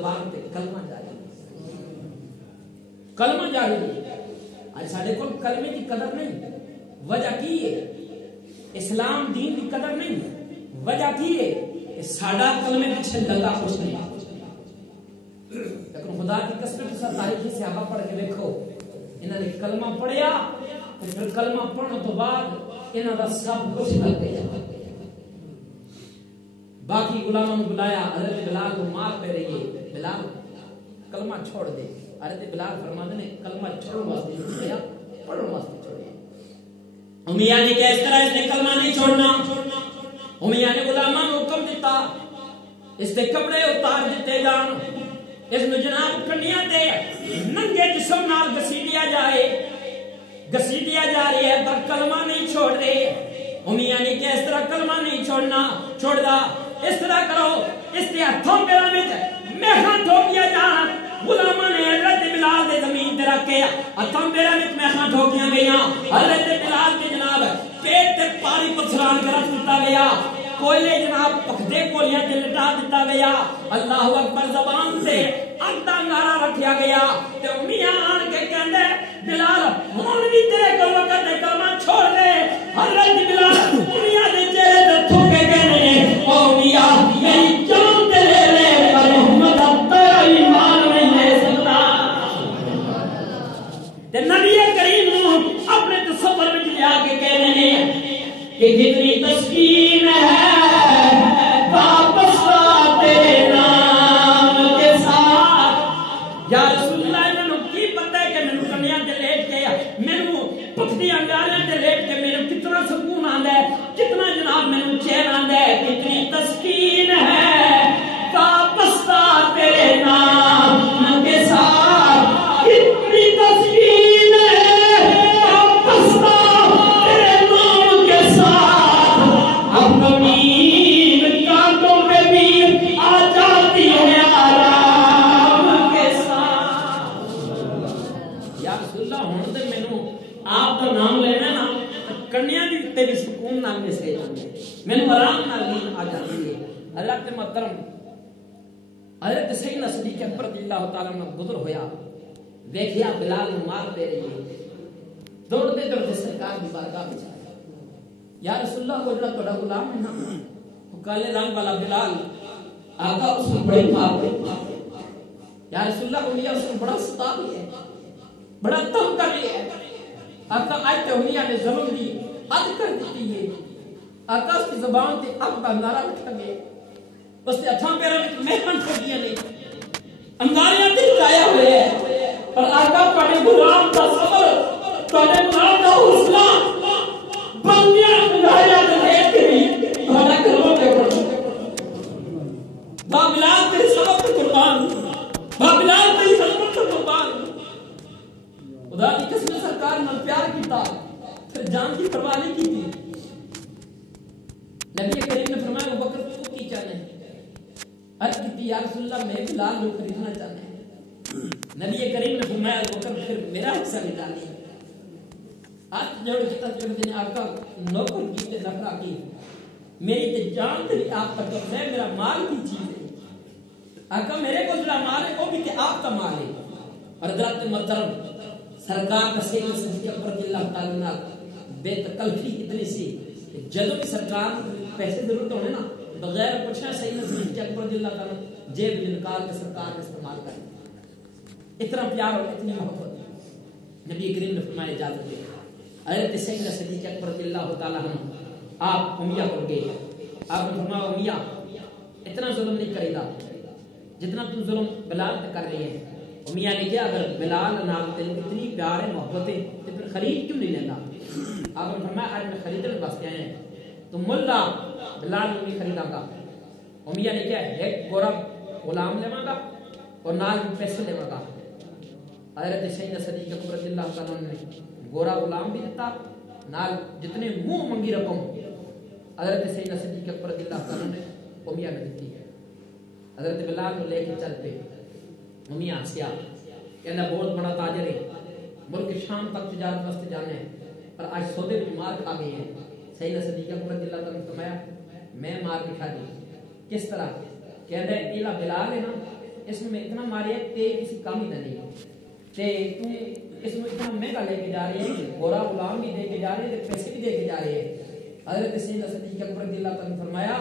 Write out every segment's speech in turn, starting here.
کلمہ جاری کلمہ جاری آج ساڑھے کو کلمے کی قدر نہیں. وجہ کی ہے اسلام دین کی قدر نہیں. وجہ کی ہے کہ ساڑھا کلمے پیچھے لگا خوش نہیں. لیکن خدا کی قسم سے تاریخی صحابہ پڑھ کے دیکھو انہوں نے کلمہ پڑھیا پھر کلمہ پڑھنے تو بعد انہوں نے سب کچھ لگ گیا. باقی غلاموں نے بلایا حضرت بلال کو مار پہ رہی ہے بلال کلمہ چھوڑ دے. حضرت بلال فرماتے نے کلمہ چھوڑنے واسطے نہیں چھوڑیا پڑھنے واسطے چھوڑیا. امیہ نے کہا اس طرح اس نے کلمہ نہیں چھوڑنا. امیہ نے غلاموں کو حکم دیتا اس کے کپڑے اتار دیتے جان اس میں جناب کنیاں دے ننگے جسم نال گسیٹیا جائے گسیٹیا جا رہی ہے پر کلمہ نہیں چھوڑ رہے. امیہ نے کہا اس طرح کلمہ نہیں چھوڑنا چھوڑ دا اس طرح کرو اس کے ہاتھوں پیروں میں میخاں ٹھوکیا جان. غلاماں نے حضرت بلال دے زمین تے رکھ کے ہاتھوں پیروں میں میخاں ٹھوکیاں گئیاں. حضرت بلال کے جناب پیٹ تے پاری پتھران کے رکھ دیتا گیا. کوئلے جناب پکھدے کولیاں تے لٹا دیتا گیا. اللہ اکبر زبان سے اگدا نعرہ رکھیا گیا تے امیاں آن کے کہندے بلال ہن بھی تیرے کول وقت ہے کلمہ چھوڑ دے. حضرت بلال امیاں دے چہرے تے تھوک کے کہنے او میاں میری جان تے لے لے پر محمد تیرا ایمان نہیں لے سکتا. تے نبی کریم نو اپنے تصور وچ لیا کے کہنے کہ جتنی تسکین ہے واپس آ تیرے نام کے ساتھ. یا رسول اللہ انہوں کی پتہ ہے کہ میں نے کنیاں تے لیٹ کے میں نے پکھدی انگاریاں تے لیٹ کے میں نے کتنا سکون آندا ہے کتنا جناب میں نے چین آندا ہے. کتنی تسکین ہے واپس آ تیرے نام کے ساتھ. کتنی تسکین ہے واپس آ تیرے نام کے ساتھ. اب زمین کانٹوں پہ بھی آ جاتی ہے آرام کے ساتھ. یا رسول اللہ ہن تے مینوں آپ کا نام لینا نا کنیاں دی تے بھی سکون نال میں سے مینوں آرام نال نیند آ جاتی ہے. حضرت محترم حضرت سیدنا صدیق اکبر رضی اللہ تعالی عنہ گزر ہویا دیکھیا بلال نو مار دے رہی ہے. دوڑتے دوڑتے سرکار دی بارگاہ وچ آیا. یا رسول اللہ کو جڑا تہاڈا غلام ہے نا وہ کالے رنگ والا بلال آقا اس نے بڑے مار دے. یا رسول اللہ کو اس نے بڑا ستا دیا ہے بڑا تنگ کر لیا ہے. آقا آج تے امیہ نے ظلم دی حد کر دیتی ہے. آقا اس کی زبان تے اب کا نعرہ رکھا گیا اس تے ہتھاں پیراں وچ مہمان ٹھوکیاں نے انگاریاں تے لایا ہوئے ہے. پر آقا تہاڈے غلام دا صبر تہاڈے غلام دا حوصلہ بندیاں انگاریاں تے دیکھ کے بھی تہاڈا کلمہ تے پڑھ با بلال تیرے صبر تے قربان با بلال تیری خدمت تے قربان. خدا کی قسم سرکار نے پیار کیتا پھر جان کی پرواہ نہیں کی تھی. نبی کریم نے فرمایا ابو بکر تو کی چاہتے ہیں؟ عرض کی یا رسول اللہ میں بلال کو خریدنا چاہتے ہیں. نبی کریم نے فرمایا ابو بکر پھر میرا حصہ نکالیے. ہاتھ جوڑ کے تسلیم نے آقا نوکر کی تے نفرا کی میری تے جان تے آپ کا قبضہ ہے میرا مال کی چیز ہے. آقا میرے کو جڑا مال ہے وہ بھی کہ آپ کا مال ہے. اور حضرت محترم سرکار کا سیدنا صدیق اکبر رضی اللہ تعالی عنہ بے تکلفی اتنی سی کہ جدوں بھی سرکار پیسے ضرورت ہونے نا بغیر پوچھا سیدنا صدیق اکبر رضی اللہ تعالی عنہ جیب میں نکال کے سرکار کا استعمال کریں. اتنا پیار اور اتنی محبت. نبی کریم نے فرمایا اجازت دے. حضرت سیدنا صدیق اکبر رضی اللہ تعالی عنہ آپ امیہ کو گئے. آپ نے فرمایا امیہ اتنا ظلم نہیں کرے گا جتنا تم ظلم بلال پہ کر رہی ہے. امیہ نے کیا اگر بلال نام تیرے اتنی پیار ہے محبت ہے تو پھر خرید کیوں نہیں لینا. آپ نے فرمایا آج میں خریدنے واسطے آئے ہیں تو ملا بلال کو نہیں خریدا گا. امیہ نے کیا ایک گورا غلام لیوا گا اور نال پیسے لیوا گا. حضرت سیدنا صدیق اکبر رضی اللہ تعالیٰ عنہ نے گورا غلام بھی دیتا نال جتنے منہ منگی رقم حضرت سیدنا صدیق اکبر رضی اللہ تعالیٰ نے امیہ نے دیتی ہے. حضرت بلال کو لے کے چل پے. امیہ ہنسیا کہنا بہت بڑا تاجر ہے ملک شام تک تجارت واسطے جانے ہیں پر آج سودے میں مار کھا گئے ہیں. سیدنا صدیق اکبر رضی اللہ تعالیٰ نے فرمایا میں مار کے کھا دی. کس طرح کہہ رہے ایلا بلال ہے نا اس میں اتنا مارے تے کسی کام ہی نہیں تے تو اس میں اتنا مہنگا لے کے جا رہے ہیں گورا غلام بھی دے کے جا رہے ہیں پیسے بھی دے کے جا رہے ہیں حضرت سیدنا صدیق اکبر رضی اللہ تعالیٰ نے فرمایا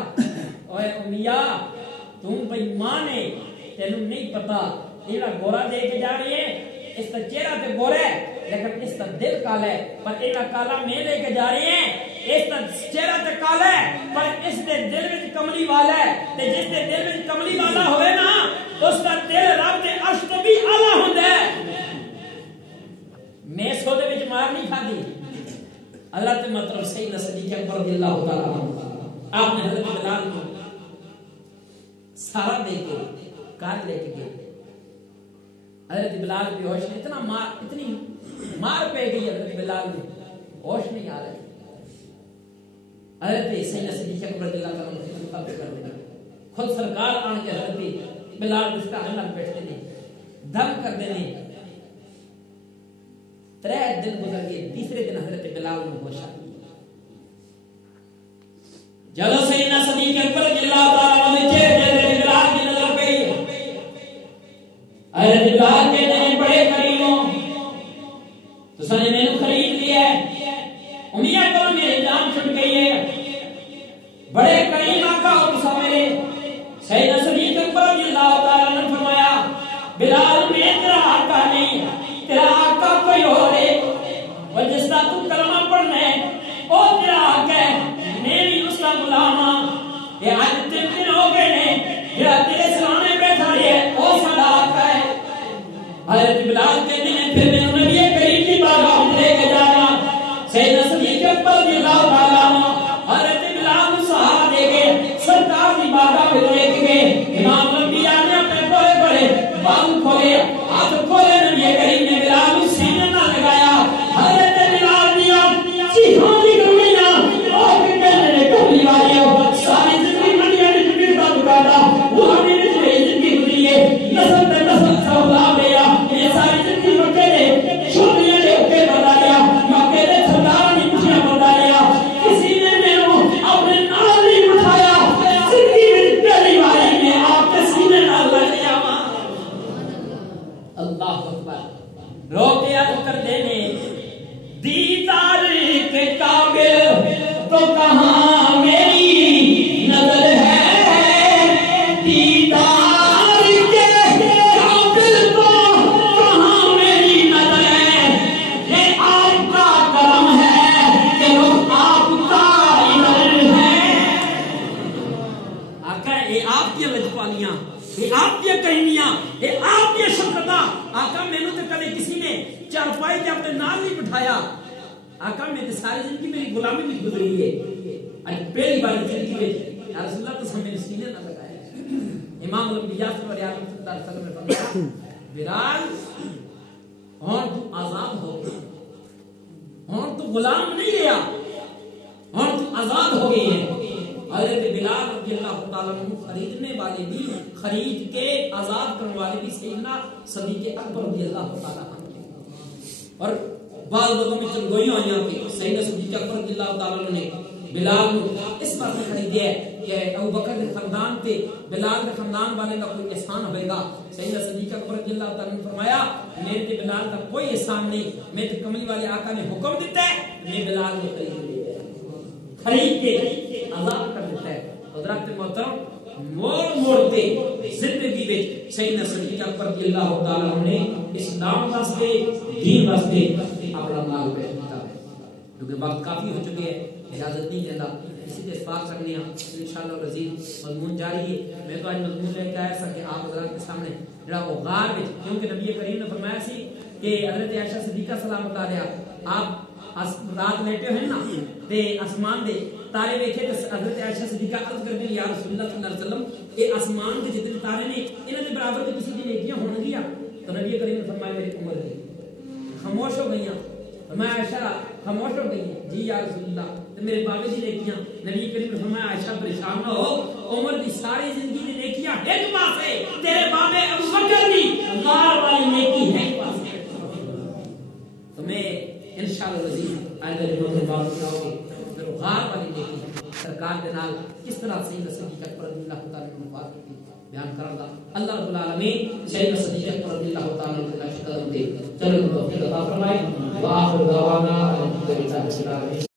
اوے امیہ تم بے ایمان ہے تینوں نہیں پتا یہ گورا دے کے جا رہی ہے اس کا چہرہ تے گورا ہے لیکن اس کا دل کالا ہے پر یہ کالا میں لے کے جا رہی ہیں اس کا چہرہ تے کالا ہے پر اس دے دل وچ کملی والا ہے تے جس دے دل وچ کملی والا ہوئے نا اس کا دل رب دے عرش تو بھی اعلیٰ ہوندا ہے میں سو دے وچ مار نہیں کھادی حضرت مطلب سیدنا صدیق اکبر رضی اللہ تعالیٰ عنہ آپ نے حضرت بلال کو سارا دے کے کار لے کے گئے حضرت بلال بھی ہوش نہیں اتنی مار پہ گئی حضرت بلال میں ہوش نہیں آ رہے حضرت سیدنا صدیق اکبر رضی اللہ تعالیٰ عنہ خطبہ پہ کر دینا خود سرکار آن کے حضرت بلال اس کا حلال بیٹھتے نہیں دم کر دینے 3 دن گزر گئے تیسرے دن حضرت بلال نے ہوش آ جب سیدنا صدیق اکبر رضی اللہ تعالیٰ عنہ حضرت بلال کی نظر پہ حضرت بلال کے دن بڑے قریب ہوں تو سنے میں نے خرید لیا ہے امید کرو میری جان چھٹ گئی ہے بڑے قریب آقا ہو تو میرے سیدنا صدیق اکبر رضی اللہ تعالیٰ نے فرمایا بلال میں تیرا آقا نہیں تیرا آقا کوئی اور ہے اور جس طرح تو کلمہ پڑھنا ہے وہ تیرا آقا ہے میں بھی اس کا غلام ہوں یہ آج 3 دن ہو گئے ہیں یہ تیرے سرانے بیٹھا ہے وہ سدا آقا ہے حضرت بلال کہتے ہیں پھر میں نبی کریم کی بارگاہ میں لے کے جانا سیدنا صدیق اکبر رضی اللہ تعالیٰ عنہ حضرت بلال کو سہارا دے کے سرکار کی بارگاہ میں لے کے گئے امام الانبیاء نے اپنے بڑے بڑے بال کھولے ہاتھ کھولے نبی کریم نے بلال کو سینے نہ لگایا حضرت بلال دیا چیخاں دی گمیاں اور کہنے نے کبھی والیاں ساری زندگی منڈیاں میں جبیرتا دکاتا وہ ہمیں نے زندگی گزری ہے نسل در نسل سولا لیا یہ ساری زندگی مکے نے چھوٹیاں نے اکے بتا لیا مکے نے سردار نے کچھیاں بتا لیا کسی نے میرے اپنے نال نہیں بٹھایا زندگی میں پہلی باری میں آپ کے سینے نال لگ لیا اللہ اکبر روکے عرض کر دینے دیدار کے قابل تو کہاں میری نظر ہے دیدار کے قابل تو کہاں میری نظر ہے یہ آپ کا کرم ہے کہ رخ آپ کا ادھر ہے آقا یہ آپ کی لجپالیاں یہ آپ کی کہنیاں یہ آپ کی شفقتاں آقا میں نے تو کبھی کسی نے چارپائی کے اپنے نال نہیں بٹھایا آقا میں نے ساری زندگی میری غلامی میں گزری ہے آج پہلی بار زندگی میں یا رسول اللہ تو سمینے سینے نہ لگایا امام الانبیاء صلی اللہ علیہ وسلم نے فرمایا بلال اور تو آزاد ہو گیا اور تو غلام نہیں رہا اور تو آزاد ہو گئی ہے حضرت بلال رضی اللہ تعالیٰ عنہ خریدنے والے بھی خرید کے آزاد کرنے والے بھی سیدنا صدیق اکبر رضی اللہ تعالیٰ عنہ اور بعض لوگوں میں چنگوئیاں آئی ہیں سیدنا صدیق اکبر رضی اللہ تعالیٰ عنہ نے بلال اس بات میں خریدیا ہے کہ ابو بکر کے خاندان تے بلال کے خاندان والے کا کوئی احسان ہوئے گا سیدنا صدیق اکبر رضی اللہ تعالیٰ نے فرمایا میرے تے بلال کا کوئی احسان نہیں میں تے کملی والے آقا نے حکم دیتا ہے میں بلال کو خرید کے آزاد کر دیتا ہے حضرات محترم موڑ تے زندگی وچ سیدنا صدیق اکبر رضی اللہ تعالیٰ عنہ نے اسلام واسطے دین واسطے اپنا مال پیش کیا ہے کیونکہ وقت کافی ہو چکے ہیں اجازت نہیں دیتا اسی سے اتفاق کرنے ہیں انشاءاللہ رزید مضمون جاری ہے میں تو آج مضمون لے کے آیا سا کہ آپ حضرات کے سامنے جڑا وہ غار وچ کیونکہ نبی کریم نے فرمایا سی کہ حضرت عائشہ صدیقہ سلام اللہ علیہا آپ رات لیٹے ہوئے نا تے آسمان دے تارے دیکھے تے حضرت عائشہ صدیقہ عرض کر دی یا رسول اللہ صلی اللہ علیہ وسلم اے آسمان دے جتنے تارے نے انہاں دے برابر تے کسی دی نیکیاں ہون گیاں تو نبی کریم نے فرمایا میری عمر دی خاموش ہو گئیاں فرمایا عائشہ خاموش ہو گئی جی یا رسول اللہ تے میرے بابے دی نیکیاں نبی کریم نے فرمایا عائشہ پریشان نہ ہو عمر دی ساری زندگی دی نیکیاں ایک پاسے تیرے بابے ابو بکر دی غار والی نیکی ہے ایک پاسے تو میں انشاءاللہ رزید آئندہ جو بات سناؤ گے پھر غار والی نیکی سرکار کے نال کس طرح سیدنا صدیق اکبر رضی اللہ تعالیٰ عنہ نے بات کی بیان کردا اللہ رب العالمین سیدنا صدیق اکبر رضی اللہ تعالی عنہ کے قدم تے چلو توفیق عطا فرمائے واخر دعوانا الحمدللہ رب العالمین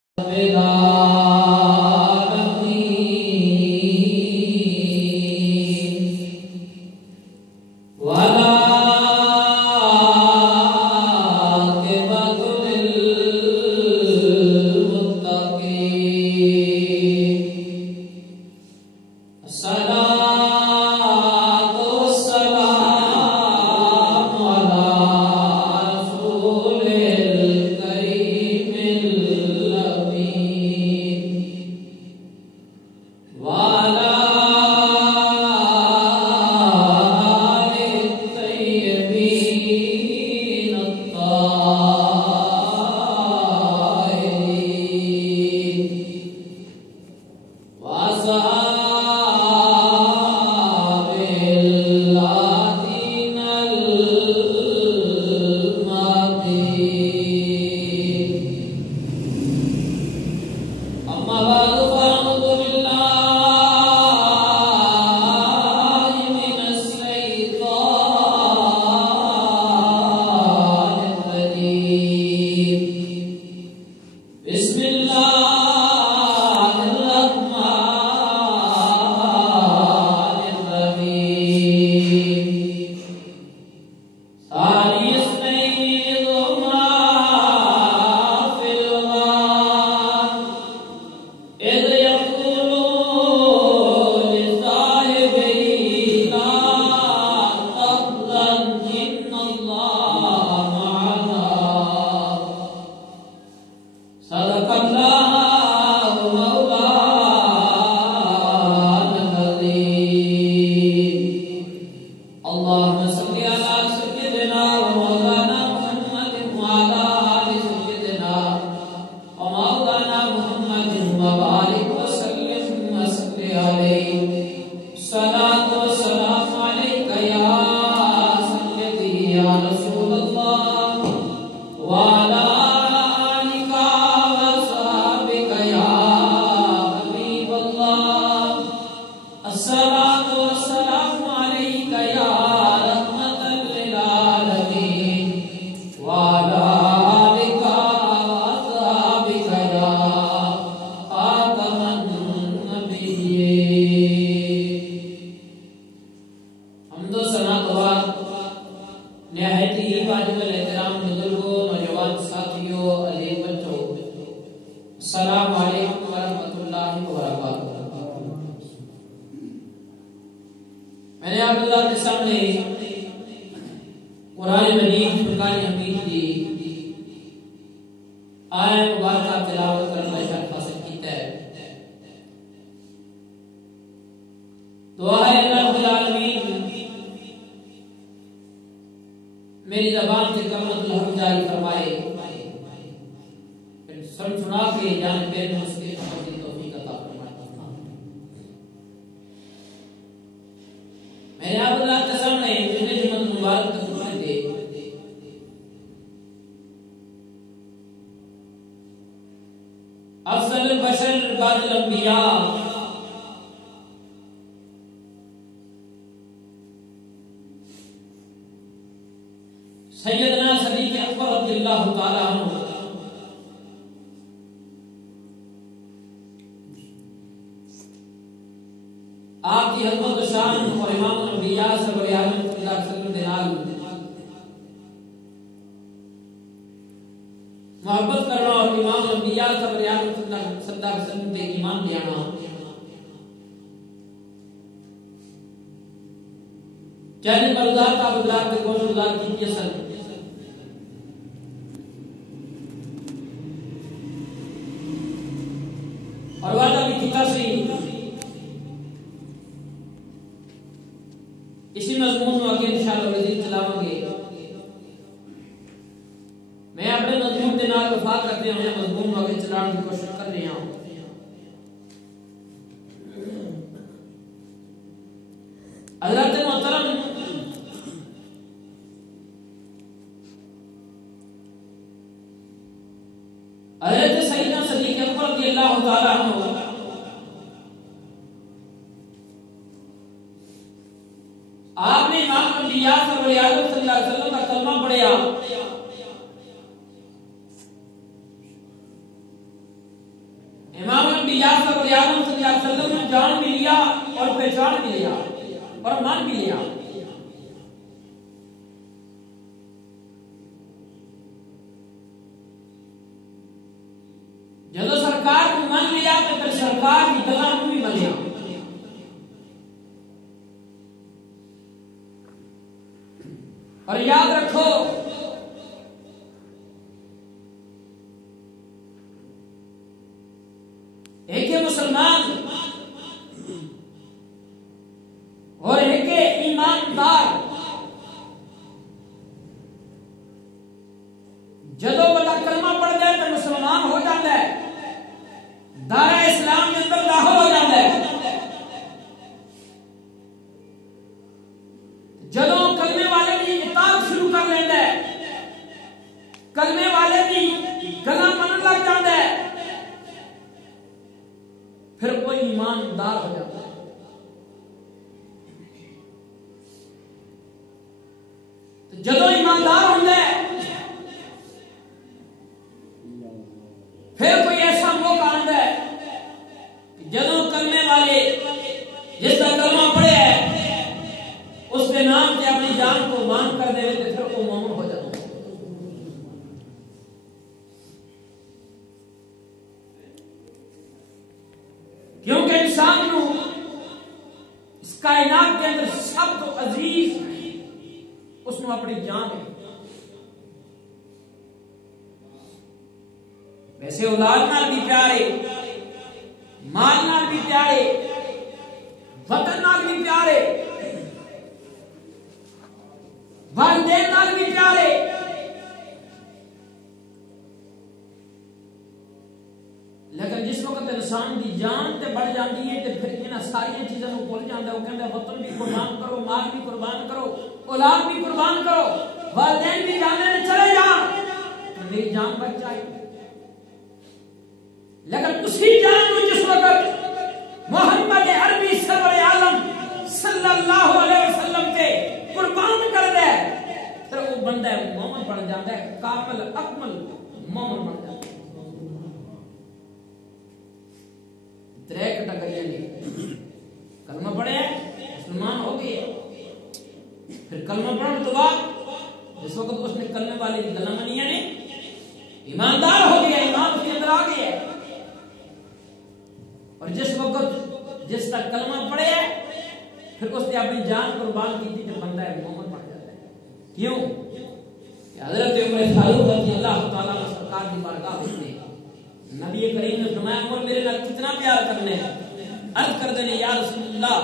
سیدنا صدیق اکبر رضی اللہ تعالی عنہ آپ کی حضرت و شان اور امام الانبیاء صلی اللہ علیہ وسلم دے نال محبت کرنا اور امام الانبیاء صلی اللہ علیہ وسلم دے ایمان لے آنا چاہے مردار کا بدلار کے کون مردار کی اثر اور وعدہ بھی کتا سی اسی مضمون میں آگے انشاءاللہ مزید چلاؤں گے. میں اپنے مضمون کے نال وفا کرتے ہوئے مضمون میں آگے چلانے کی کوشش کر رہا ہوں. حضرت محترم حضرت سیدنا صدیق اکبر رضی اللہ تعالی عنہ پہچان بھی لیا اور مان بھی لیا. جدو سرکار کو مان لیا تو پھر سرکار کی گلاں کو بھی منیا. اور یاد رکھو ایک ہے مسلمان اور ایک ہے ایماندار. جدو بندہ کلمہ پڑھ جائے تو مسلمان ہو جاتا ہے, دائرہ اسلام کے اندر داخل ہو جاتا ہے. جدو کلمے والے کی اطاعت شروع کر لیتا ہے, کلمے والے کی گلا من لگ جاتا ہے, پھر کوئی ایماندار ہو جاتا ہے. تو جدو ایماندار ہوتا ہے پھر کوئی ایسا موقع آتا ہے کہ جدو کلمے والے جس کا کلمہ پڑھے ہے اس کے نام سے اپنی جان کو قربان کر دے تو پھر وہ مومن ہو جاتا ہے. کیونکہ انسان کو اس کائنات کے اندر سب تو عزیز اس نے اپنی جان ہے. ویسے اولاد نال بھی پیارے, مال نال بھی پیارے, وطن نال بھی پیارے, والدین نال بھی پیارے, لیکن جس وقت انسان دی جان تے بڑھ جاتی ہے تو پھر انہاں ساری چیزوں کو بھول جاتا ہے. وہ کہتا ہے وطن بھی قربان کرو, مال بھی قربان کرو, اولاد بھی قربان کرو, والدین بھی جانے میں چلے جان تو میری جان بچ جائے. لیکن اسی جان کو جس وقت محمد عربی سرور عالم صلی اللہ علیہ وسلم کے قربان کر دے تو وہ بندہ مومن بن جاتا ہے, کامل اکمل مومن بن جاتا ہے. ترے کٹگریاں نے کلمہ پڑھے مسلمان ہو گئے, پھر کلمہ پڑھنے تو بعد جس وقت اس نے کلمے والے کی گلاں منیا نے ایماندار ہو گیا, ایمان کے اندر آ گیا. اور جس وقت جس کا کلمہ پڑھے پھر اس نے اپنی جان قربان کی تھی تو بندہ مومن بن جاتا ہے. کیوں کہ حضرت عمر فاروق رضی اللہ تعالیٰ عنہ سرکار کی بارگاہ میں نبی کریم نے فرمایا عمر میرے نال کتنا پیار کرنے ہیں. عرض کر دینے یا رسول اللہ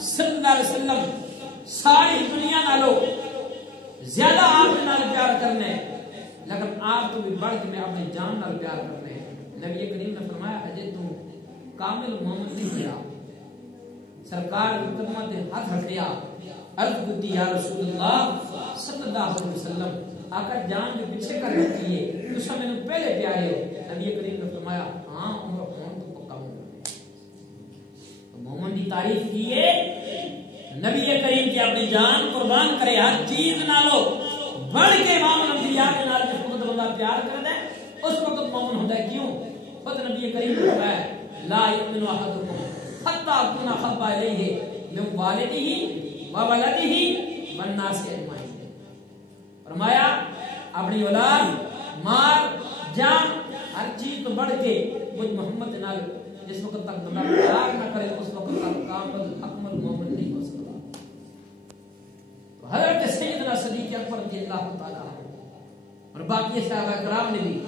صلی اللہ علیہ وسلم ساری دنیا نالو زیادہ آپ کے نال پیار کرنے ہیں, لیکن آپ تو بھی بڑھ کے میں اپنی جان نال پیار کرنے ہیں. نبی کریم نے فرمایا اجے تم کامل مومن نہیں ہوا. سرکار قدموں تے ہاتھ رکھیا, عرض کی یا رسول اللہ صلی اللہ علیہ وسلم آقا جان جو پیچھے کر رکھی ہے تو میں نے پہلے پیارے ہو. نبی کریم نے فرمایا ہاں عمر کون تو پکا مومن. تو مومن کی تعریف کی ہے نبی کریم کی اپنی جان قربان کرے, ہر چیز نالو بڑھ کے امام الانبیاء کے نال جس وقت بندہ پیار کرتا ہے اس وقت مومن ہوتا ہے. کیوں خود نبی کریم نے فرمایا لا یؤمن احدکم حتی اکون احب الیہ من والدہ وولدہ والناس اجمعین. فرمایا اپنی اولاد, مال, جان, ہر چیز تو بڑھ کے مجھ محمد نال جس وقت تک بندہ پیار نہ کرے اس وقت تک کامل اکمل مومن نہیں ہو سکتا. تو حضرت سیدنا صدیق اکبر رضی اللہ تعالیٰ اور باقی صحابہ کرام نے بھی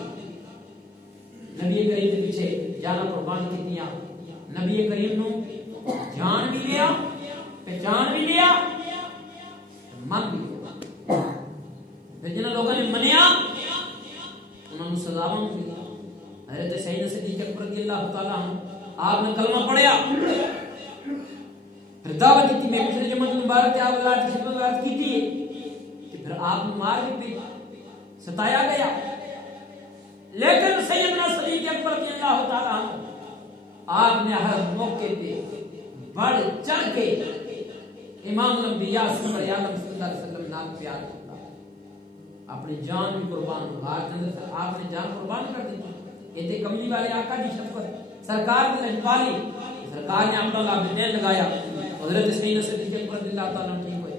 نبی کریم کے پیچھے جانا قربان کیتیاں. نبی کریم نو جان بھی لیا, پہچان بھی لیا, من بھی لیا. پھر جنہاں لوگوں نے منیا انہوں نے سزاواں ملی. حضرت سیدنا صدیق اکبر رضی اللہ تعالیٰ آپ نے کلمہ پڑھیا, پھر دعوت کی میں پچھلے جمعہ مبارک آپ اللہ کی خدمت بات کی تھی, پھر آپ نے مار کے ستایا گیا. لیکن سیدنا صدیق اکبر رضی اللہ تعالیٰ عنہ آپ نے ہر موقع پہ بڑھ چڑھ کے امام الانبیاء سرور عالم صلی اللہ علیہ وسلم نال پیار کرتا, اپنی جان بھی قربان ہوا. آپ نے جان قربان کر دی. یہ تھے کملی والے آقا کی شفقت, سرکار نے لجپالی, سرکار نے اپنا لابدین لگایا, حضرت سیدنا صدیق اکبر رضی اللہ تعالیٰ عنہ ٹھیک ہوئے،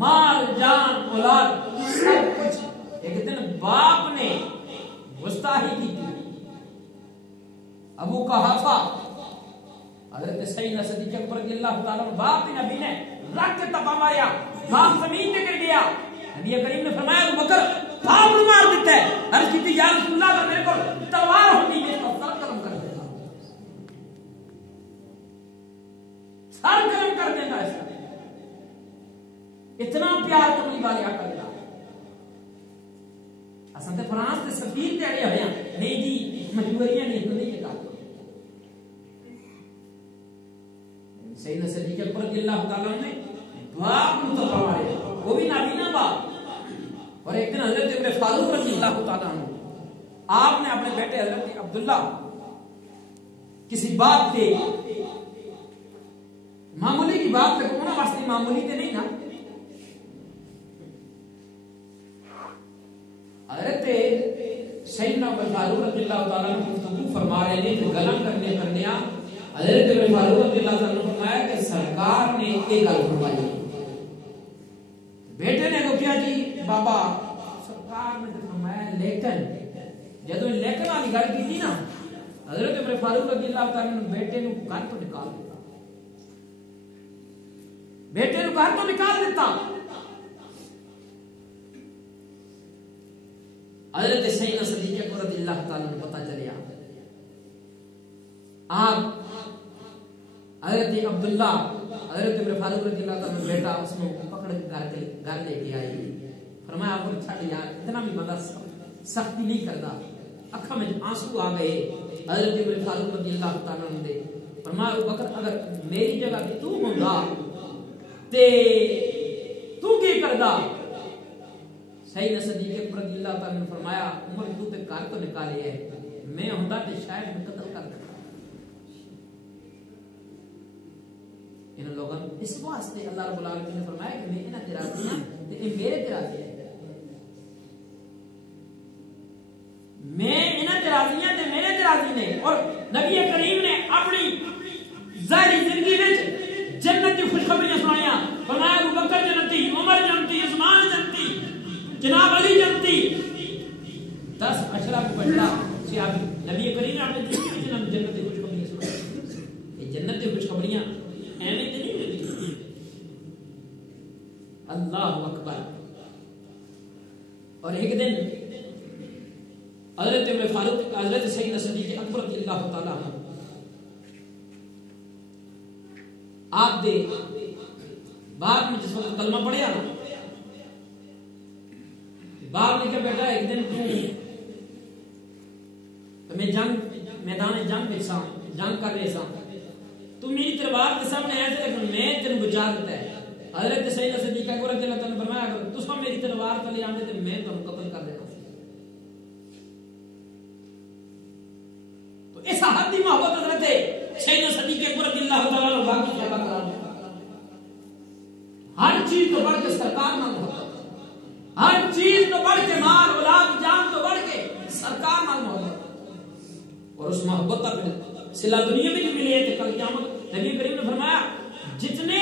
مال جان اولاد سب کچھ، ایک دن باپ نے گستاخی کی تھی، ابو قحافہ حضرت سیدنا صدیق اکبر رضی اللہ تعالیٰ عنہ باپ نبی نے رکھ کے تپا ماریا، باپ زمین پہ گر گیا، نبی کریم نے فرمایا ابو بکر باپ نے مار دیتا ہے، عرض کی تھی یا رسول اللہ اگر میرے کو تلوار ہوتی میں اس کو سر قلم کر دیتا، سر قلم کر دیتا ایسا، اتنا پیار کملی والے آقا اللہ اصل تے فرانس کے سفیر تے اڑے ہوئے ہیں، نہیں جی مجبوریاں نہیں کہا۔ سیدنا صدیق اکبر رضی اللہ تعالیٰ نے باپ مصطفیٰ مارے، وہ بھی نابینا باپ، اور ایک دن حضرت ابن فاروق رضی اللہ تعالیٰ عنہ آپ نے اپنے بیٹے حضرت عبداللہ کسی بات پہ معمولی کی بات پہ کونا واسطے معمولی تے نہیں نا، حضرت سیدنا ابن فاروق رضی اللہ تعالیٰ عنہ گفتگو فرما رہے ہیں، گلم کرنے حضرت ابن فاروق رضی اللہ تعالیٰ عنہ فرمایا کہ سرکار نے ایک گل فرمائی، بیٹے نے کو کیا جی بابا سرکار نے فرمایا لیکن جدو لیکن والی گل کی تھی نا، حضرت ابن فاروق رضی اللہ تعالیٰ عنہ بیٹے نو گھر تو نکال دیتا، بیٹے نو گھر تو نکال دیتا۔ حضرت سیدنا صدیق اکبر رضی اللہ تعالیٰ عنہ پتہ چلیا، آپ حضرت عبداللہ حضرت ابن فاروق رضی اللہ تعالیٰ عنہ بیٹا اس میں پکڑ کے گھر لے کے آئی، فرمایا آپ کو چھڑ یار اتنا بھی بندہ سختی نہیں کرتا، اکھا میں آنسو آ گئے، حضرت ابن فاروق رضی اللہ تعالیٰ عنہ دے فرمایا ابو بکر اگر میری جگہ تو ہوندا تے تو کی کردا؟ سیدنا صدیق اکبر رضی اللہ تعالیٰ عنہ فرمایا عمر تو تے گھر تو نکالے ہے، میں ہوندا تے شاید میں قتل کر دیتا۔ ان لوگوں اس واسطے اللہ رب العالمین نے فرمایا کہ میں انہاں تے راضی ہوں تے اے میرے تے راضی ہے، میں انہاں تے راضی ہوں تے میرے تے راضی نے۔ اور نبی کریم نے اپنی ظاہری زندگی وچ جنت کی خوشخبریاں سنائیاں، فرمایا ابو بکر جنتی، عمر جنتی، عثمان جنتی، جناب علی جنتی، 10 اشراف بچڑا صحابی نبی کریم نے اپنے زندگی وچ جنت کی خوشخبریاں سنائیاں۔ یہ جنت کی خوشخبریاں ایویں تے نہیں ملتی، اللہ اکبر۔ اور ایک دن حضرت ابن فاروق حضرت سیدنا صدیق اکبر رضی اللہ تعالیٰ عنہ آپ دے باپ میں جس وقت کلمہ پڑھیا نا، باپ نے کہا بیٹا ایک دن میں جنگ میدان جنگ میں سا جنگ کر رہے سا، تو میری تلوار کے سامنے آیا تھا لیکن میں تینوں بچا دیتا ہے۔ حضرت سیدنا صدیق اکبر رضی اللہ تعالیٰ نے فرمایا اگر تساں میری تلوار تلے آندے تے میں تمہیں قتل کر دینا۔ تو اس حد دی محبت حضرت سیدنا صدیق اکبر رضی اللہ تعالیٰ نے باقی صحابہ کرام ہر چیز تو بڑھ کے سرکار نال محبت، ہر چیز تو بڑھ کے مال اولاد جان تو بڑھ کے سرکار نال محبت، اور اس محبت کا صلہ دنیا میں جو ملی ہے کل قیامت نبی کریم نے فرمایا جتنے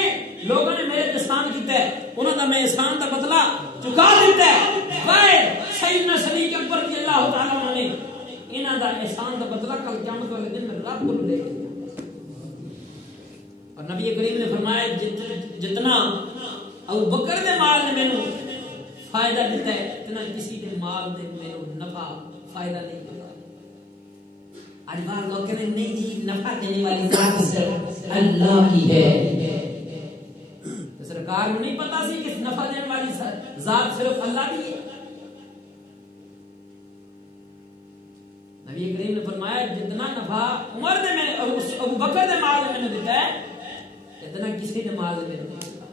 لوگوں نے میرے احسان کیتا ہے انہوں نے میں احسان کا بدلہ چکا دیتا ہے، غیر سیدنا صدیق اکبر رضی اللہ تعالیٰ عنہ نے انہاں دا احسان کا بدلہ کل قیامت والے دن میں رب کو لے گا۔ اور نبی کریم نے فرمایا جتنا ابو بکر دے مال نے مینوں فائدہ دیتا ہے اتنا کسی دے مال دے مینوں نفع فائدہ نہیں دیتا۔ آج بار لوگ کہتے ہیں نہیں جی نفع دینے والی ذات صرف اللہ کی ہے، تو سرکار کو نہیں پتا سی کہ نفع دینے والی ذات صرف اللہ کی ہے۔ نبی کریم نے فرمایا جتنا نفع عمر نے میں ابو بکر نے مال نے میں دیتا ہے اتنا کسی نے مال نے نہیں دیتا۔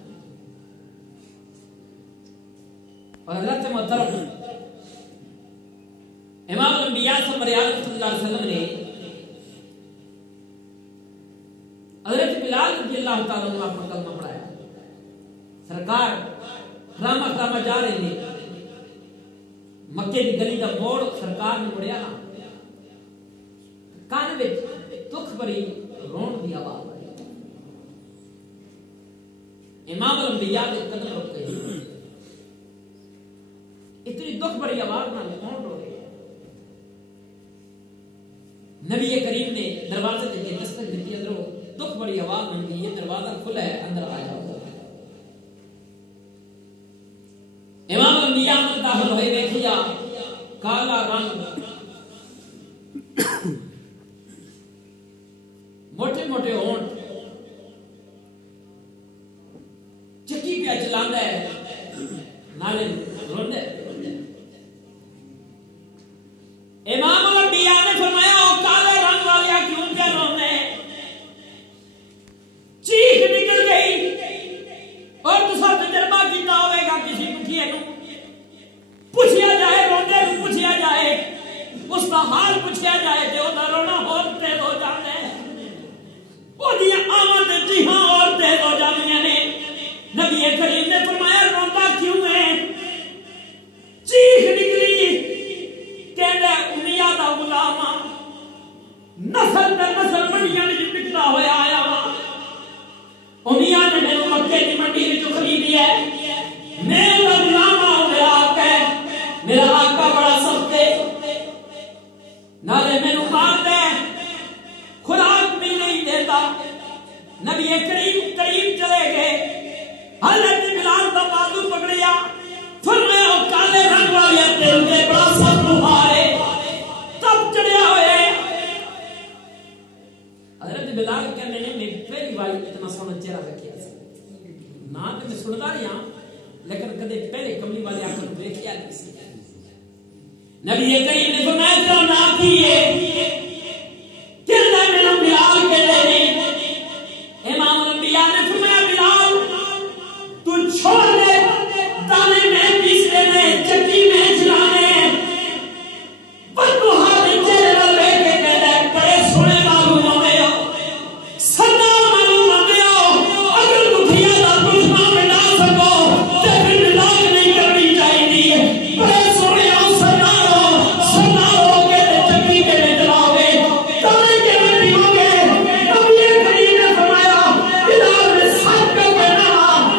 اور حضرت محترم امام الانبیاء صلی اللہ علیہ وسلم نے حضرت بلال رضی اللہ تعالیٰ عنہ اپنا کلمہ پڑھایا، سرکار خرامہ جا رہے ہیں، مکے کی گلی کا موڑ سرکار نے مڑیا نا، کان وچ دکھ بھری رون دی آواز آئی، امام الانبیاء کے قدم رکھ گئی اتنی دکھ بڑی آواز نہ کون رو رہی ہے نبی کریم نے دروازے سے دستک دی اندر دکھ بڑی آواز بن گئی ہے دروازہ کھلا ہے اندر آ جاؤ امام الانبیاء میں داخل ہوئے دیکھیا کالا رنگ موٹے موٹے ہونٹ چکی پہ چلانا ہے نالے روندے امام الانبیاء نے فرمایا او کالے رنگ والیا کیوں پہ روندے چیخ نکل گئی اور دوسرا تجربہ کیتا ہوئے گا کسی مکھیے کو پوچھیا جائے روندے کو پوچھیا جائے اس کا حال پوچھیا جائے تے او دا رونا اور تیز ہو جاتا ہے وہ دیا آمد جی ہاں اور تیز ہو جاتی نے نبی کریم نے فرمایا روندا کیوں ہے چیخ نکلی کہندا امیا دا غلام نسل تے نسل منڈیاں وچ بکدا ہویا آیا وا امیا نے میرے مکے دی منڈی وچ خریدی ہے میں دا غلام ہویا آقا ہے میرا آقا بڑا سخت ہے نالے مینوں مار دے خوراک بھی نہیں دیتا نبی کریم قریب چلے گئے حضرت بلال کا بازو پکڑیا فرمایا او کالے رنگ والے دل دے بڑا سخت بخار ہے تب چڑھیا ہوئے حضرت بلال کہنے نے میں پہلی بار اتنا سونا چہرہ رکھیا نہ تو میں سنتا رہی ہوں لیکن کدے پہلے کملی والے آکر دیکھیا نہیں سی نبی کریم نے فرمایا تو نہ کیے کہنا میں بلال کے لئے امام الانبیاء نے فرمایا بلال تو چھوڑ دے دانے میں پیسنے میں چکی میں چلانے بدو ہاتھ چہرہ لے کے کہتا ہے بڑے سونے معلوم ہوتے ہو سردار معلوم ہوتے ہو اگر دکھیا دا دشمن مٹا سکو تو پھر ملاق نہیں کرنی چاہیے بڑے سونے ہو سردار ہو کے چکی کے میں چلاؤ گے دانے کے میں پیو گے نبی کریم نے فرمایا بلال نے ساتھ کا کہنا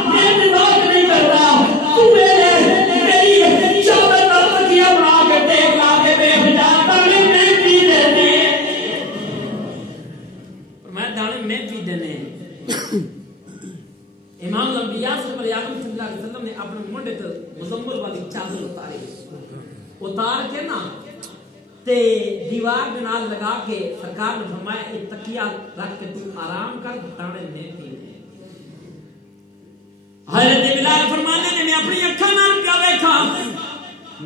میں ملاق نہیں کرتا تو میری چادر کا تکیہ بنا کے ٹیک لا کے بیٹھ جاتا میں پی دینے فرمایا دانے میں پی دینے امام الانبیاء صلی اللہ علیہ وسلم نے اپنے منڈے تو مزمل والی چادر اتار کے نا تے دیوار کے نال لگا کے سرکار نے فرمایا ایک تکیہ رکھ کے تو آرام کر دانے میں پی دے حضرت بلال فرمانے نے میں اپنی اکھاں نال کیا دیکھا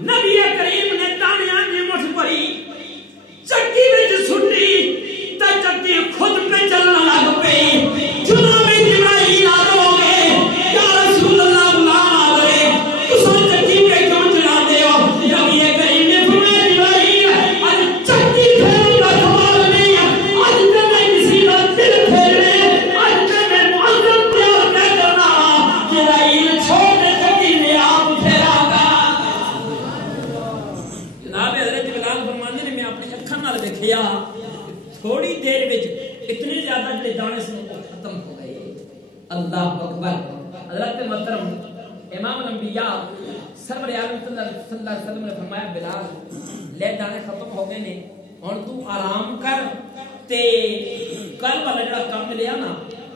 نبی کریم نے دانیاں دی مٹھ بھری چکی وچ سٹی تے چکی خود پہ چلنا لگ پئی جناب جبرائیل آ گئے یا رسول اللہ غلام آ گئے تساں چکی پہ کیوں چلاتے ہو نبی کریم نے فرمایا جبرائیل اج چکی پھیرن دا کمال نہیں اج تے میں کسی دا دل پھیرنے اج تے میں معظم پیار میں کرنا جبرائیل چھوڑ دے چکی میں آپ پھیرا گا جناب حضرت بلال فرمانے نے میں اپنی اکھاں نال دیکھیا تھوڑی دیر وچ اتنے زیادہ جڑے دانے سے ختم ہو گئے اللہ اکبر حضرت محترم امام الانبیاء سرور عالم صلی اللہ علیہ وسلم نے فرمایا بلال لے دانے ختم ہو گئے نے ہن تو آرام کر تے کل والا جڑا کام ملیا نا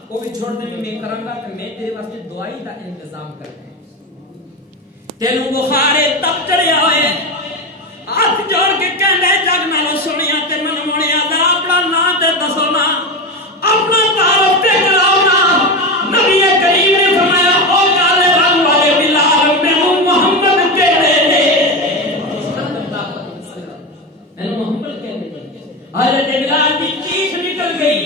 وہ بھی چھوڑ دے میں کراں گا تے میں تیرے واسطے دوائی دا انتظام کرنا ہے تینوں بخار تب چڑھیا ہوئے ہاتھ جوڑ کے کہنے جگ نالو سنیا تے من مونیا دا اپنا نام تے دسو نا اپنا تعارف تے کراؤ نا نبی کریم نے فرمایا او کالے رنگ والے بلال مینوں محمد کہنے دے مینوں محمد کہنے دے حضرت بلال کی چیخ نکل گئی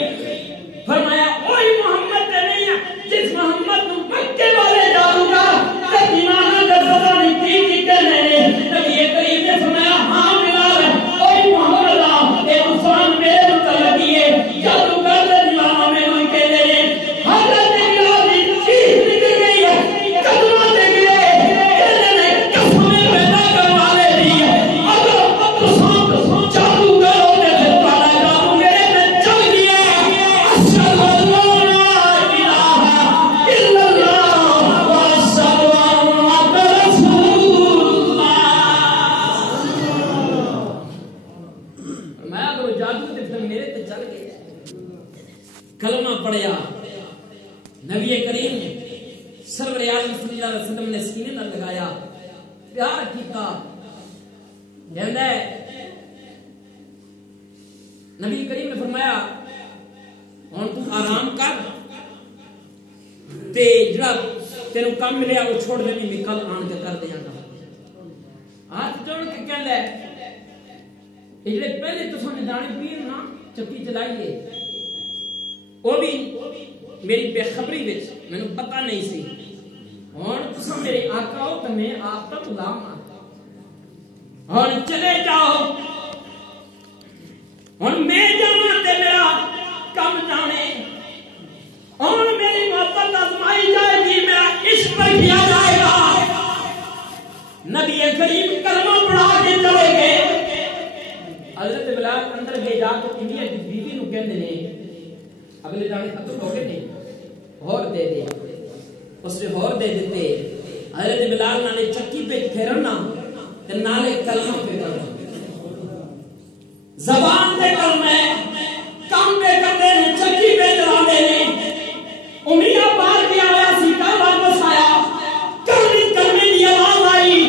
فرمایا اوہی محمد تے نہیں ہے جس محمد نو مکے والے جادوگر تے دیوانہ دے پتہ نہیں کی کہنے پڑھیا نبی کریم سرور اعظم صلی اللہ علیہ وسلم نے سینے نہ لگایا پیار کیتا کہندا ہے نبی کریم نے فرمایا ہن تو آرام کر تے جڑا تینوں کام ملیا وہ چھوڑ دینی میں کل آن کے کر دیاں گا ہاتھ جوڑ کے کہندا ہے یہ جڑے پہلے تساں نے دانے پیر نا چکی چلائیے وہ بھی میری بے خبری وچ مینوں پتہ نہیں سی ہن تساں میرے آقا ہو تے میں آپ دا غلام ہاں ہن چلے جاؤ ہن میں جاواں تے میرا کم جانے ہن میری محبت آزمائی جائے گی میرا عشق کیا جائے گا نبی کریم کلمہ پڑھا کے چلے گئے حضرت بلال اندر گئے جا کے انڈیا کی بیوی نو کہندے نے اگلے جانے ختم ہو گئے نہیں اور دے دے اس نے اور دے دیتے حضرت بلال نالے چکی پہ پھیرنا تے نالے کلمہ پہ کرنا زبان پہ کلمہ کام پہ کرتے ہیں چکی پہ چلا دے امریہ پار کیا آیا سیکھا واپس آیا کلمہ دی آواز آئی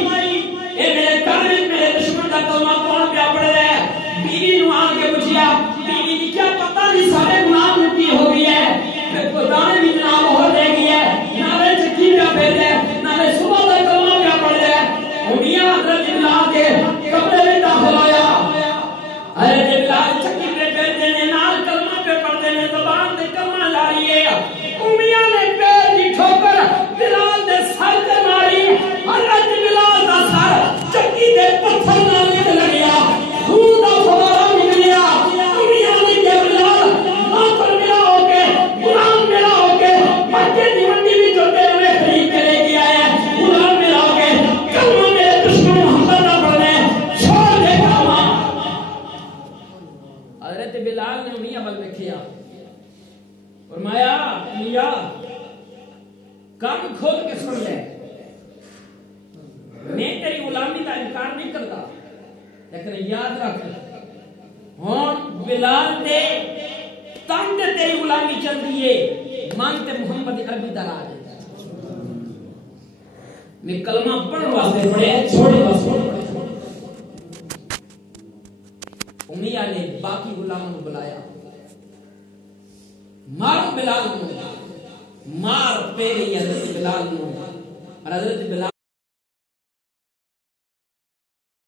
اے میرے کلمہ میرے دشمن کا کلمہ کون پہ پڑھ رہا ہے بیوی نو آن کے پوچھیا بیوی نے کیا پتہ نہیں سارے گناہ میں کی ہو گئی ہے پھر خدانے بھی جناب ہو دے گی ہے نالے چکی پہ پھیر ہے نالے صبح کا کلمہ پہ پڑھ رہا ہے امریہ حضرت بلال کے کمرے میں داخل آیا حضرت بلال چکی پہ پھیر دینے نال کلمہ پہ پڑھ دینے زبان دے کلمہ جاری ہے امریہ نے پیر کی ٹھوکر بلال دے سر تے ماری حضرت بلال دا سر چکی دے پتھر نال نکل گیا خون دا فوارہ نکلیا امریہ نے کہ بلال نوکر میرا ہو کے غلام میرا ہو کے مکے دی منڈی وچ ہوتے ہوئے خرید کے لے کے آیا غلام میرا ہو کے کلمہ میرے دشمن محمد دا پڑھنا ہے چھوڑ دے کلمہ حضرت بلال نے امریہ بل دیکھیا فرمایا امریہ کام کھول کے سن لے میں تیری غلامی کا انکار نہیں کرتا لیکن یاد رکھ ہون بلال دے تنگ تیری غلامی چل رہی ہے مان تے محمد عربی دا راج میں کلمہ پڑھنے واسطے پڑھے چھوڑے واسطے امریہ نے باقی غلاموں کو بلایا مارو بلال کو مار پہ گئی حضرت بلال کو اور حضرت بلال